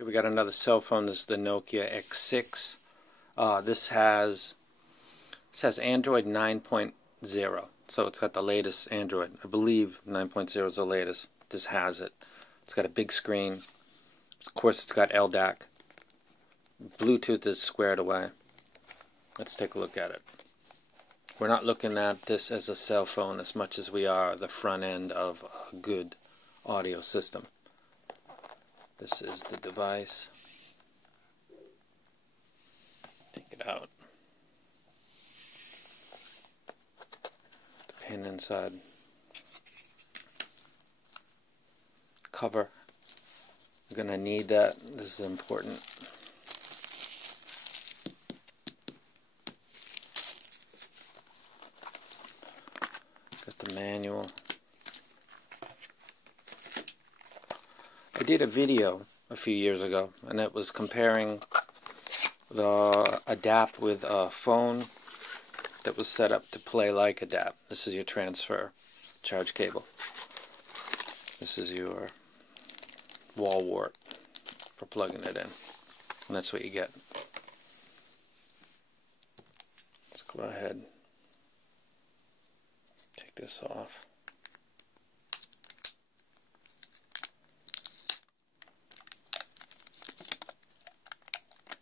Here we got another cell phone. This is the Nokia X6. This has Android 9.0, so it's got the latest Android. I believe 9.0 is the latest. This has it. It's got a big screen. Of course, it's got LDAC. Bluetooth is squared away. Let's take a look at it. We're not looking at this as a cell phone as much as we are the front end of a good audio system. This is the device. Take it out. The pin inside. Cover. We're going to need that. This is important. Got the manual. I did a video a few years ago, and it was comparing a DAP with a phone that was set up to play like a DAP. This is your transfer charge cable. This is your wall wart for plugging it in, and that's what you get. Let's go ahead, take this off.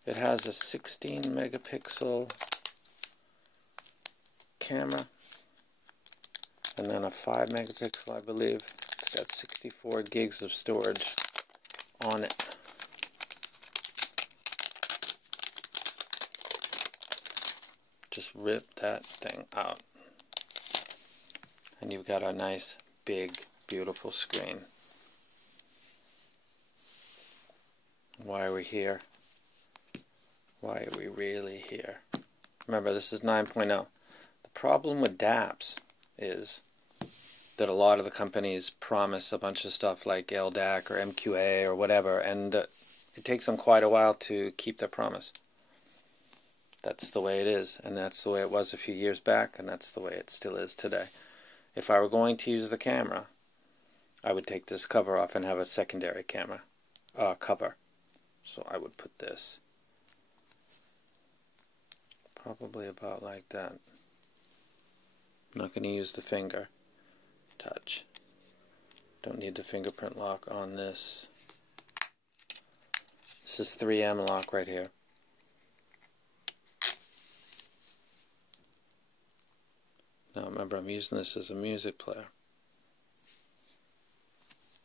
It has a 16 megapixel camera and then a 5 megapixel, I believe. It's got 64 gigs of storage on it. Just rip that thing out, and you've got a nice, big, beautiful screen. Why are we here? Why are we really here? Remember, this is 9.0. The problem with DAPs is that a lot of the companies promise a bunch of stuff like LDAC or MQA or whatever, and it takes them quite a while to keep their promise. That's the way it is, and that's the way it was a few years back, and that's the way it still is today. If I were going to use the camera, I would take this cover off and have a secondary camera cover. So I would put this probably about like that. I'm not going to use the finger touch. Don't need the fingerprint lock on this. This is 3M lock right here. Now remember, I'm using this as a music player.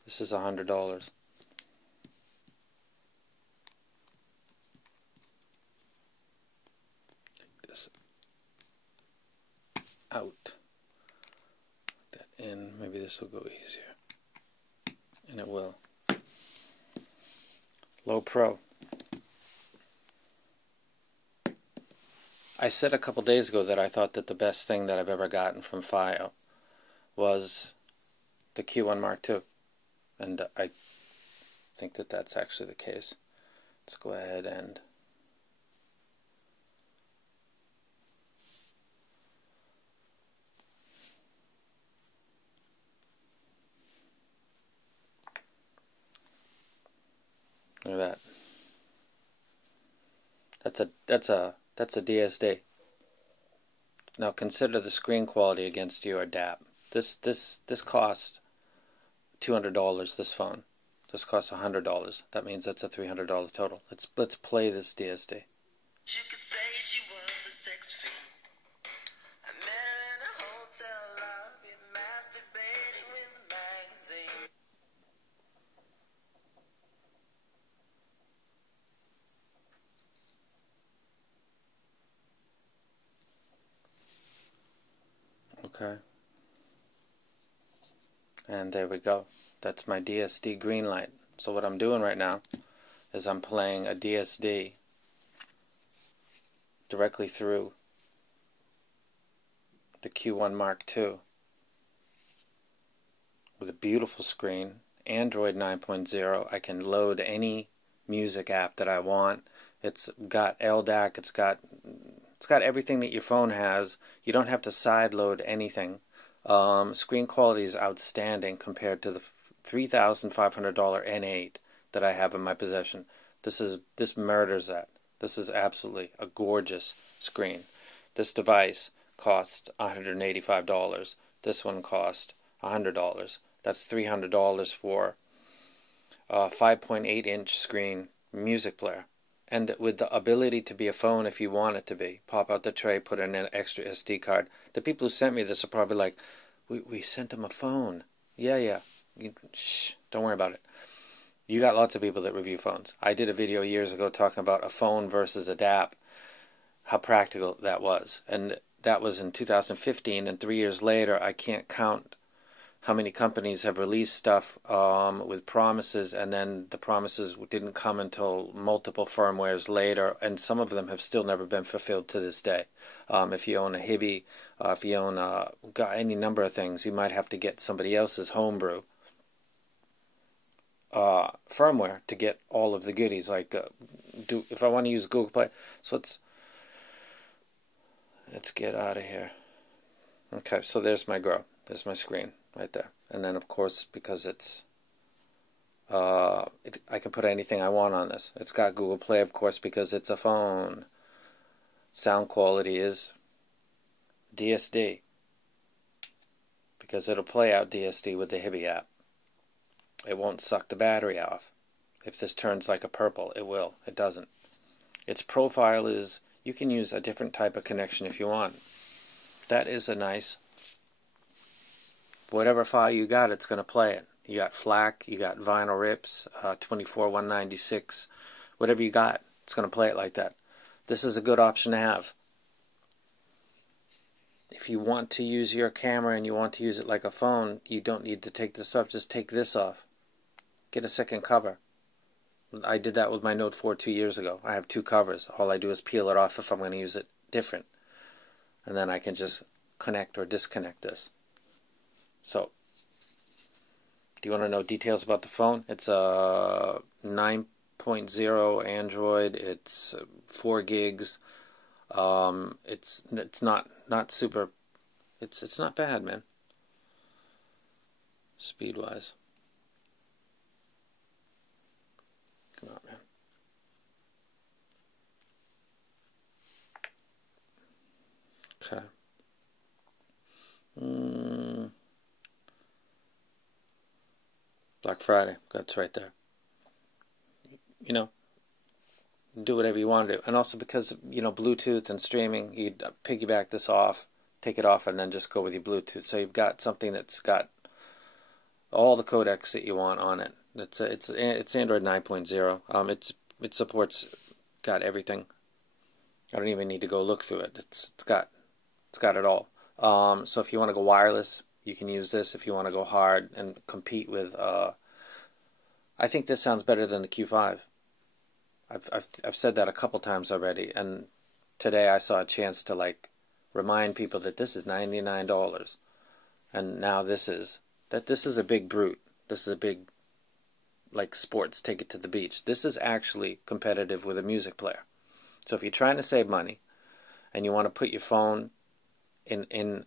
This is $100. This out. Put that in. Maybe this will go easier. And it will. Low Pro. I said a couple days ago that I thought that the best thing that I've ever gotten from FiO was the Q1 Mark II. And I think that that's actually the case. Let's go ahead and look at that. That's a DSD. Now consider the screen quality against your DAP. This cost $200. This phone. This costs $100. That means that's a $300 total. Let's play this DSD. She could say she was a sex fiend. I met her in a hotel lobby, masturbating with a magazine. Okay, and there we go. That's my DSD green light. So what I'm doing right now is I'm playing a DSD directly through the Q1 Mark II with a beautiful screen, Android 9.0. I can load any music app that I want. It's got LDAC, it's got everything that your phone has. You don't have to sideload anything. Screen quality is outstanding compared to the $3,500 N8 that I have in my possession. This murders that. This is absolutely a gorgeous screen. This device cost $185. This one cost $100. That's $300 for a 5.8-inch screen music player. And with the ability to be a phone if you want it to be. Pop out the tray, put in an extra SD card. The people who sent me this are probably like, we sent them a phone. Yeah. Shh, don't worry about it. You got lots of people that review phones. I did a video years ago talking about a phone versus a DAP, how practical that was. And that was in 2015, and 3 years later, I can't count how many companies have released stuff with promises, and then the promises didn't come until multiple firmwares later, and some of them have still never been fulfilled to this day. If you own a Hibby, if you own any number of things, you might have to get somebody else's homebrew firmware to get all of the goodies. Like, if I want to use Google Play, so let's get out of here. Okay, so there's my girl. There's my screen right there. And then, of course, because it's I can put anything I want on this. It's got Google Play, of course, because it's a phone. Sound quality is DSD, because it'll play out DSD with the Hibby app. It won't suck the battery off. If this turns like a purple, it will. It doesn't. Its profile is, you can use a different type of connection if you want. That is a nice, whatever file you got, it's going to play it. You got FLAC, you got vinyl rips, 24/196, whatever you got, it's going to play it like that. This is a good option to have. If you want to use your camera and you want to use it like a phone, you don't need to take this off. Just take this off. Get a second cover. I did that with my Note 4 2 years ago. I have two covers. All I do is peel it off if I'm going to use it different. And then I can just connect or disconnect this. So, do you want to know details about the phone? It's a 9.0 Android. It's 4 gigs. It's not super. It's not bad, man. Speed wise. Come on, man. Okay. Black Friday. That's right there. You know, do whatever you want to do. And also because, you know, Bluetooth and streaming, you piggyback this off, take it off, and then just go with your Bluetooth. So you've got something that's got all the codecs that you want on it. It's Android 9.0. It supports, got everything. I don't even need to go look through it. It's got it all. So if you want to go wireless, you can use this. If you want to go hard and compete with, I think this sounds better than the Q5. I've said that a couple times already, and today I saw a chance to like remind people that this is $99, and now this is a big brute. This is a big, like, sports, take it to the beach. This is actually competitive with a music player. So if you're trying to save money and you want to put your phone in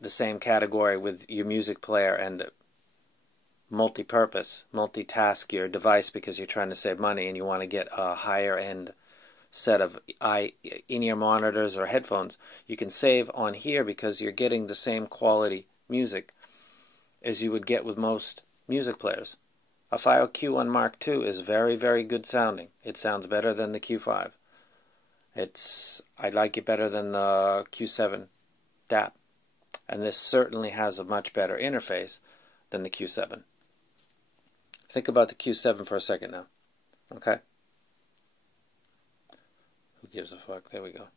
the same category with your music player and multitask your device because you're trying to save money and you want to get a higher end set of in-ear monitors or headphones, you can save on here because you're getting the same quality music as you would get with most music players. A FiO Q1 Mark II is very, very good sounding. It sounds better than the Q5. I like it better than the Q7 DAP. And this certainly has a much better interface than the Q7. Think about the Q7 for a second now. Okay? Who gives a fuck? There we go.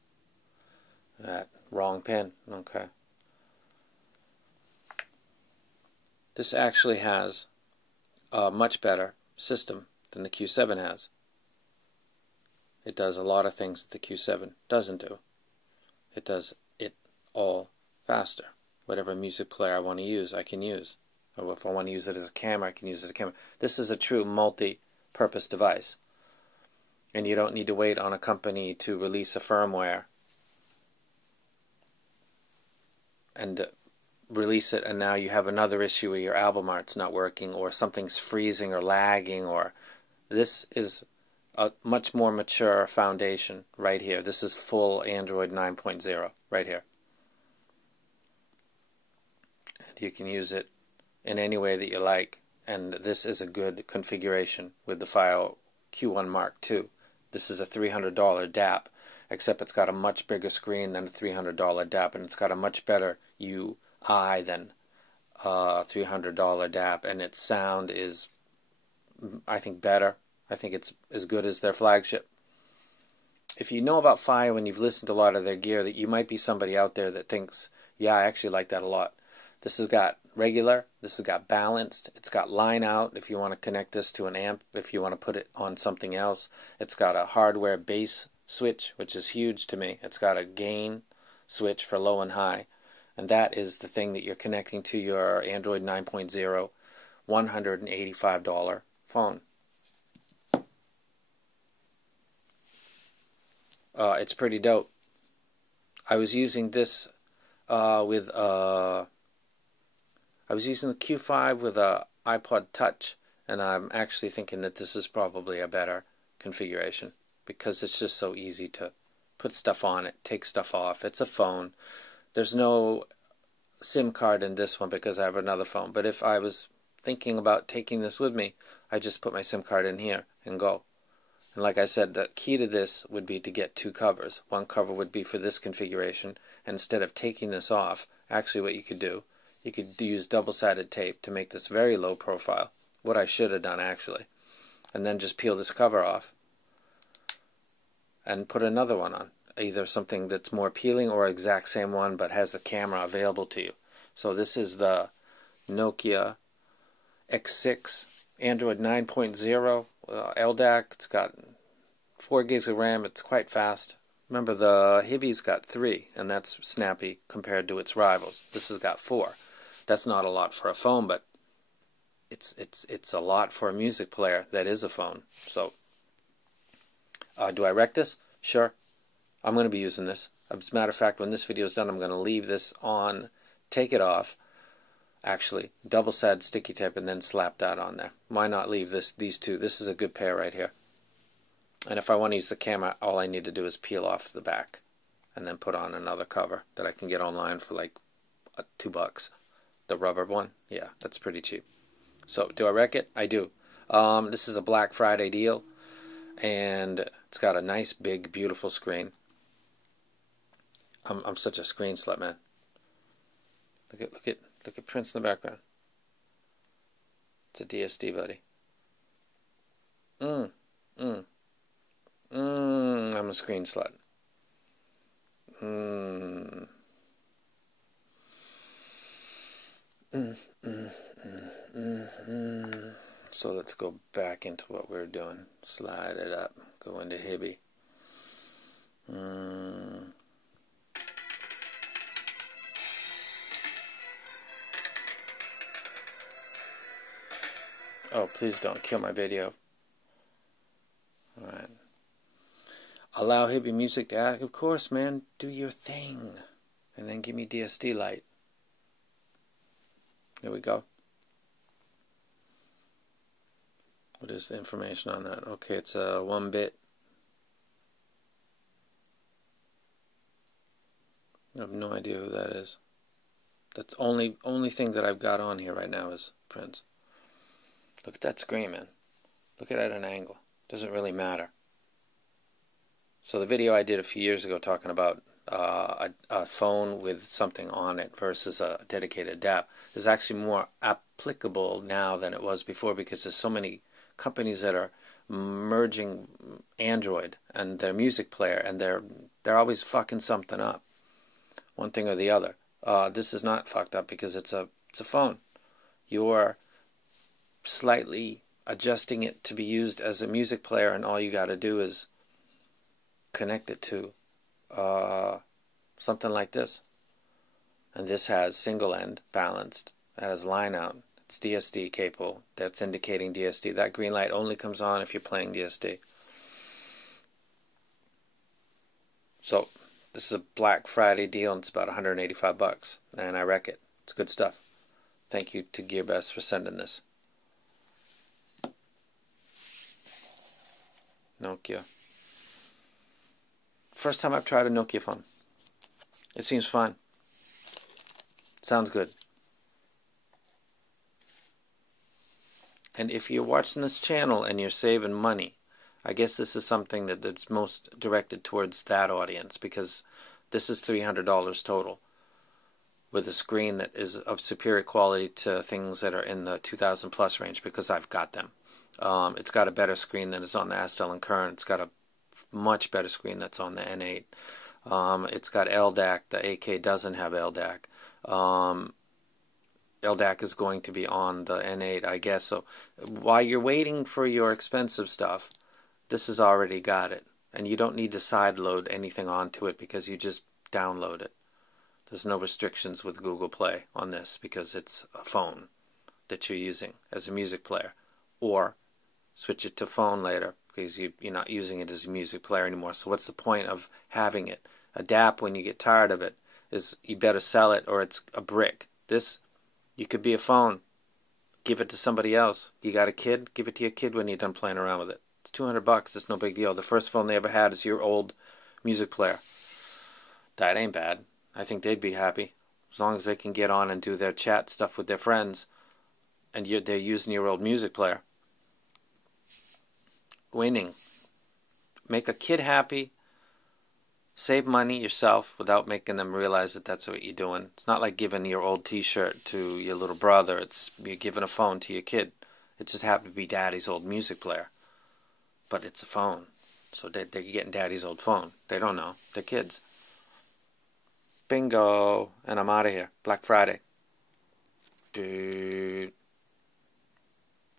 That wrong pin. Okay. This actually has a much better system than the Q7 has. It does a lot of things that the Q7 doesn't do. It does it all faster. Whatever music player I want to use, I can use. Or if I want to use it as a camera, I can use it as a camera. This is a true multi-purpose device. And you don't need to wait on a company to release a firmware and release it and now you have another issue where your album art's not working or something's freezing or lagging, or this is a much more mature foundation right here. This is full Android 9.0 right here. And you can use it in any way that you like, and this is a good configuration with the File Q1 Mark II. This is a $300 DAP, except it's got a much bigger screen than a $300 DAP, and it's got a much better UI than a $300 DAP, and its sound is, I think, better. I think it's as good as their flagship. If you know about Fire and you've listened to a lot of their gear, that you might be somebody out there that thinks, yeah, I actually like that a lot. This has got regular, this has got balanced, it's got line out if you want to connect this to an amp, if you want to put it on something else. It's got a hardware bass switch, which is huge to me. It's got a gain switch for low and high, and that is the thing that you're connecting to your Android 9.0 $185 phone. It's pretty dope. I was using this I was using the Q5 with a iPod Touch, and I'm actually thinking that this is probably a better configuration because it's just so easy to put stuff on it, take stuff off. It's a phone. There's no SIM card in this one because I have another phone, but if I was thinking about taking this with me, I just put my SIM card in here and go. And like I said, the key to this would be to get two covers. One cover would be for this configuration, and instead of taking this off, actually what you could do, you could use double-sided tape to make this very low profile, what I should have done actually, and then just peel this cover off and put another one on, either something that's more appealing or exact same one but has a camera available to you. So this is the Nokia X6 Android 9.0 LDAC. It's got 4 gigs of RAM. It's quite fast. Remember, the Hibby's got 3, and that's snappy compared to its rivals. This has got 4. That's not a lot for a phone, but it's a lot for a music player that is a phone. So, do I wreck this? Sure. I'm going to be using this. As a matter of fact, when this video is done, I'm going to leave this on, take it off, actually, double-sided sticky tape, and then slap that on there. Why not leave these two? This is a good pair right here. And if I want to use the camera, all I need to do is peel off the back and then put on another cover that I can get online for like $2. The rubber one, yeah, that's pretty cheap. So, do I wreck it? I do. This is a Black Friday deal, and it's got a nice, big, beautiful screen. I'm such a screen slut, man. Look at Prince in the background. It's a DSD, buddy. I'm a screen slut. So let's go back into what we're doing. Slide it up. Go into Hibby. Oh, please don't kill my video. Alright. Allow Hibby Music to act. Of course, man. Do your thing. And then give me DSD light. There we go. What is the information on that? Okay, it's a 1-bit. I have no idea who that is. That's only thing that I've got on here right now is Prince. Look at that screen, man. Look at it at an angle. Doesn't really matter. So the video I did a few years ago talking about a phone with something on it versus a dedicated DAP is actually more applicable now than it was before, because there's so many companies that are merging Android and their music player, and they're always fucking something up, one thing or the other. This is not fucked up because it's a phone. You're slightly adjusting it to be used as a music player, and all you got to do is connect it to something like this. And this has single end balanced. That has line out. It's DSD capable. That's indicating DSD. That green light only comes on if you're playing DSD. So this is a Black Friday deal, and it's about $185, and I wreck it. It's good stuff. Thank you to Gearbest for sending this. Nokia. First time I've tried a Nokia phone. It seems fine. Sounds good. And if you're watching this channel and you're saving money, I guess this is something that's most directed towards that audience, because this is $300 total with a screen that is of superior quality to things that are in the 2000 plus range, because I've got them. It's got a better screen than is on the Astel and Current. It's got a much better screen that's on the N8. It's got LDAC. The AK doesn't have LDAC. LDAC is going to be on the N8, I guess. So while you're waiting for your expensive stuff, this has already got it. And you don't need to sideload anything onto it, because you just download it. There's no restrictions with Google Play on this, because it's a phone that you're using as a music player. Or switch it to phone later, because you're not using it as a music player anymore. So what's the point of having it? A DAP, when you get tired of it, is you better sell it, or it's a brick. This, you could be a phone. Give it to somebody else. You got a kid? Give it to your kid when you're done playing around with it. It's $200. It's no big deal. The first phone they ever had is your old music player. That ain't bad. I think they'd be happy, as long as they can get on and do their chat stuff with their friends, and they're using your old music player. Winning. Make a kid happy. Save money yourself without making them realize that that's what you're doing. It's not like giving your old t-shirt to your little brother. It's you're giving a phone to your kid. It just happened to be daddy's old music player. But it's a phone. So they're getting daddy's old phone. They don't know. They're kids. Bingo. And I'm out of here. Black Friday. Dude.